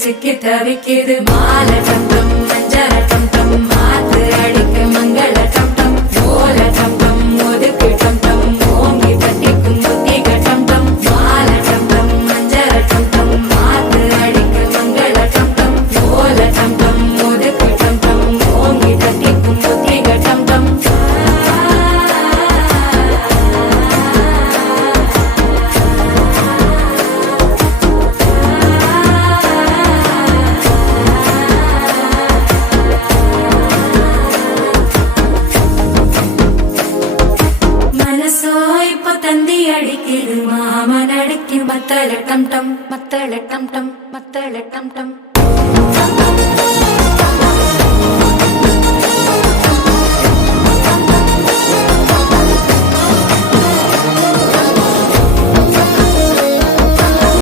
சிக்கி தவிக்குது மால டம் மஞ்சள டம் மாத்து அடிக்க மங்கள டம் ஓல டம் ஒதுக்கு டம் ஓங்கி தட்டிக்கும் புத்திக டம் மால டம் மஞ்சள டம் மாத்து அடிக்க மங்கள டம் ஓல டம் ஒதுக்கு டம் ஓங்கி தட்டிக்கும் புத்திக டம் தந்தி அடிக்குது மாமன் அடிக்கு மத்தள டம் டம் மத்தள டம் டம் மத்தள டம் டம்